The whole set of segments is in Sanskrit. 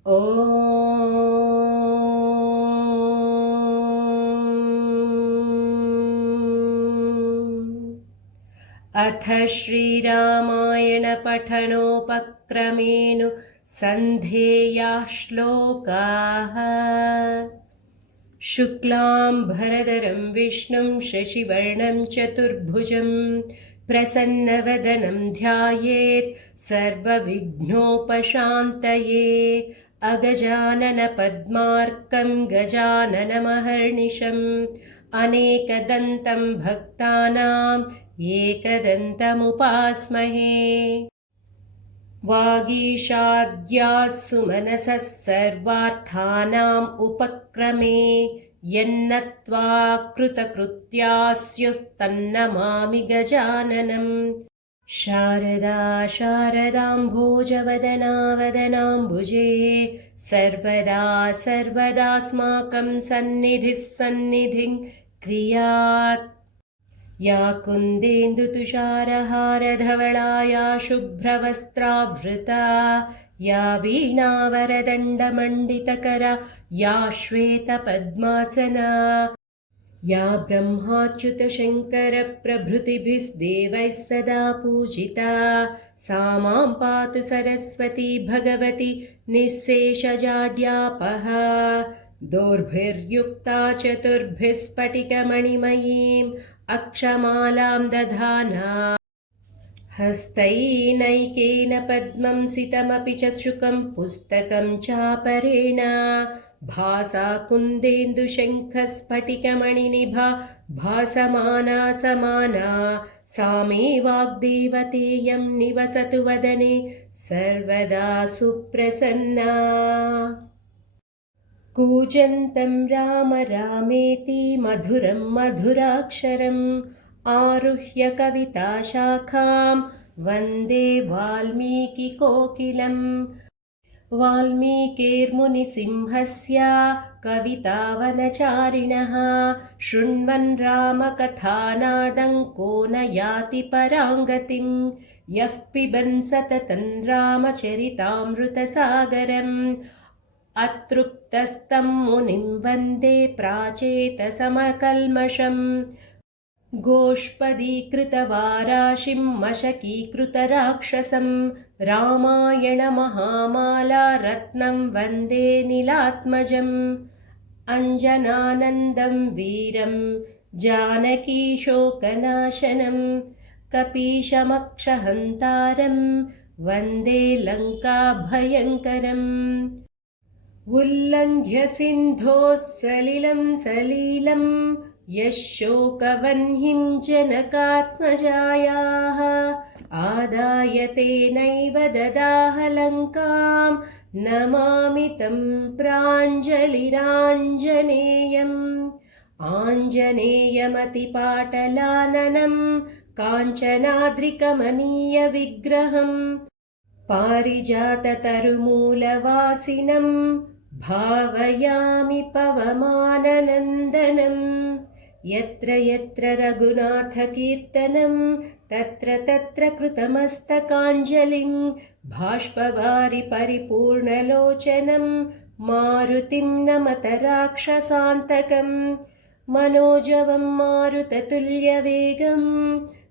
अथ श्रीरामायण पठनोपक्रमेण सन्धेयाः श्लोकाः। शुक्लाम्भरधरं विष्णुं शशिवर्णं चतुर्भुजं प्रसन्नवदनं ध्यायेत् सर्वविघ्नोपशान्तये। अगजाननपद्मार्कं गजाननमहर्निशम् अनेकदन्तं भक्तानाम् एकदन्तमुपास्महे। वागीशाद्याः सुमनसः सर्वार्थानाम् उपक्रमे यन्नत्वा कृतकृत्याः स्युः तन्नमामि गजाननम्। शारदा शारदाम्भोजवदना वदनाम्बुजे सर्वदा सर्वदास्माकं सन्निधिः सन्निधिं क्रियात्। या कुन्देन्दुतुषारहारधवला या शुभ्रवस्त्रावृता या वीणावरदण्डमण्डितकरा या श्वेतपद्मासना या ब्रह्माच्युतशङ्करप्रभृतिभिर्देवैः सदा पूजिता सा मां पातु सरस्वती भगवती निःशेषजाड्यापः। दोर्भिर्युक्ता चतुर्भिः स्फटिकमणिमयीम् अक्षमालां दधाना हस्तैनैकेन पद्मं सितमपि च शुकं पुस्तकं चापरेण भासा कुन्देन्दुशङ्खस्फटिकमणिनिभा भासमाना समाना सा मे वाग्देवतेयं निवसतु वदने सर्वदा सुप्रसन्ना। कूजन्तं राम रामेति मधुरं मधुराक्षरम् आरुह्य कविताशाखां वन्दे वाल्मीकिकोकिलम्। वाल्मीकिर्मुनिसिंहस्य कवितावनचारिणः शृण्वन् रामकथानादं को न याति पराङ्गतिम्। यः पिबन् सततं रामचरितामृतसागरम् अतृप्तस्तं मुनिं वन्दे प्राचेतसमकल्मषम्। गोष्पदीकृतवाराशिं मशकीकृतराक्षसं रामायणमहामाला रत्नं वन्दे नीलात्मजम्। अञ्जनानन्दं वीरं जानकीशोकनाशनं कपीशमक्षहन्तारं वन्दे लङ्काभयङ्करम्। उल्लङ्घ्य सिन्धोः सलिलं सलीलं यः शोकवह्निं जनकात्मजायाः आदाय तेनैव ददाह लङ्कां नमामि तं प्राञ्जलिराञ्जनेयम्। आञ्जनेयमतिपाटलाननं काञ्चनाद्रिकमनीयविग्रहम् पारिजाततरुमूलवासिनं भावयामि पवमाननन्दनम्। यत्र यत्र रघुनाथकीर्तनं तत्र तत्र कृतमस्तकाञ्जलिं बाष्पवारि परिपूर्णलोचनं मारुतिं नमत राक्षसान्तकम्। मनोजवं मारुततुल्यवेगं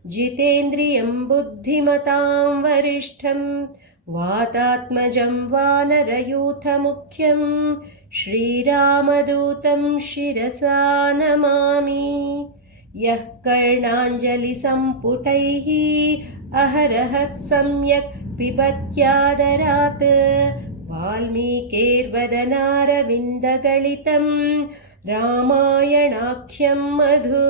जितेन्द्रियं बुद्धिमतां वरिष्ठं वातात्मजं वानरयूथमुख्यं श्रीरामदूतं शिरसा नमामि। यः कर्णाञ्जलिसम्पुटैः अहरहः सम्यक् पिबत्यादरात् वाल्मीकिर्वदनारविन्दगलितं रामायणाख्यं मधु।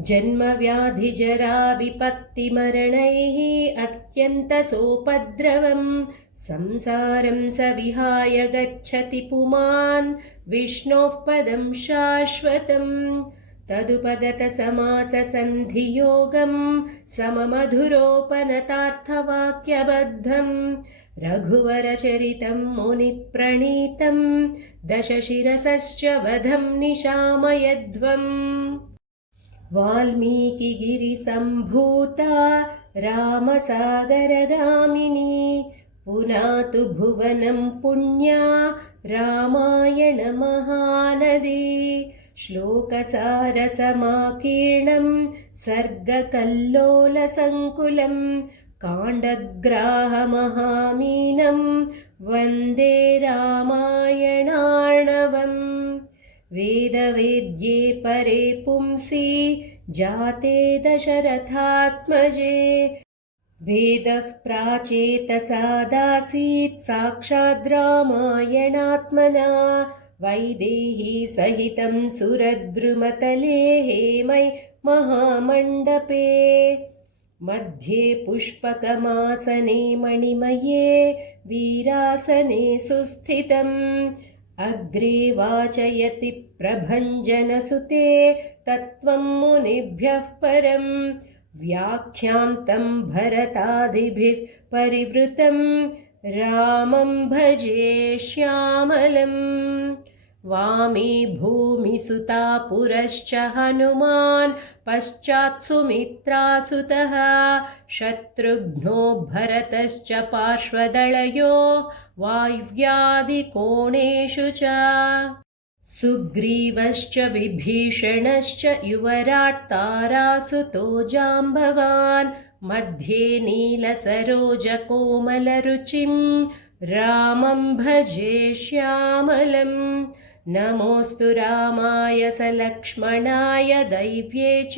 जन्मव्याधिजराविपत्तिमरणैः अत्यन्तसोपद्रवं संसारं स विहाय गच्छति पुमान् विष्णोः पदं शाश्वतम्। तदुपगतसमाससन्धियोगं सममधुरोपनतार्थवाक्यबद्धं रघुवरचरितं मुनिप्रणीतं दशशिरसश्च वधं निशामयध्वम्। वाल्मीकिगिरिसम्भूता रामसागरगामिनी पुनातु भुवनं पुण्या रामायणमहानदी श्लोकसारसमाकीर्णं सर्गकल्लोलसङ्कुलं काण्डग्राहमहामीनं वन्दे रामायणार्णवम् वेदवेद्ये परे पुंसि जाते दशरथात्मजे वेदः प्राचेतसादासीत् साक्षाद् रामायणात्मना वैदेही सहितं सुरद्रुमतले हेमै महामण्डपे मध्ये पुष्पकमासने मणिमये वीरासने सुस्थितम् अग्रे वाचयति प्रभञ्जनसुते तत्त्वं मुनिभ्यः परम् व्याख्यान्तं भरतादिभिः परिवृतं रामं भजे श्यामलम् वामे भूमिसुता पुरश्च हनुमान् पश्चात् सुमित्रासुतः शत्रुघ्नो भरतश्च पार्श्वदळयो वायव्यादिकोणेषु च सुग्रीवश्च विभीषणश्च युवराट् तारासुतो जाम्बवान् मध्ये नीलसरोजकोमलरुचिं रामं भजे श्यामलम् नमोऽस्तु रामाय सलक्ष्मणाय दैव्ये च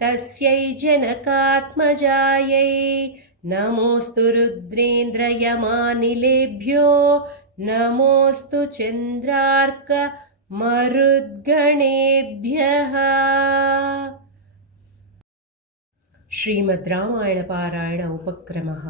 तस्यै जनकात्मजायै नमोऽस्तु रुद्रेन्द्रयमानिलेभ्यो नमोऽस्तु चन्द्रार्कमरुद्गणेभ्यः। श्रीमद् रामायण पारायण उपक्रमः।